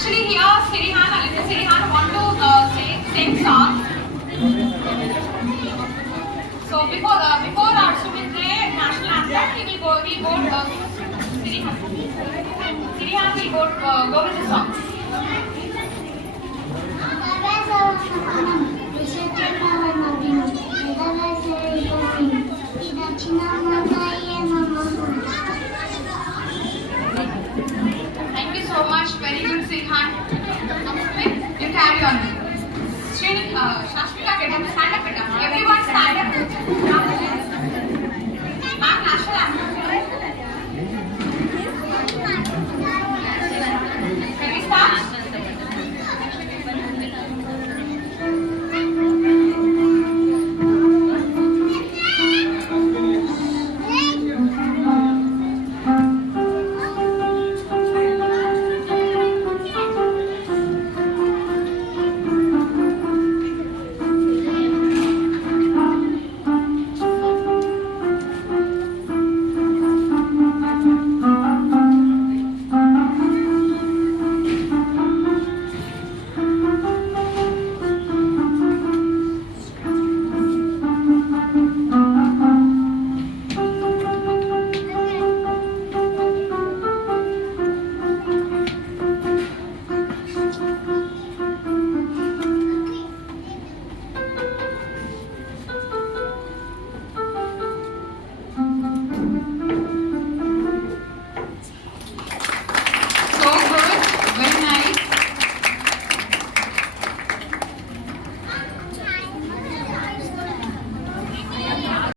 Actually, here Sirihan, Alita Sirihan want to sing song. So before our student play national anthem, he will go Sirihan. Sirihan will go with the song. Thank you so much. Very good, Sirihan. You carry on. Shashmika, get up, stand up, everyone stand up. Ma'am, national anthem. Can we start?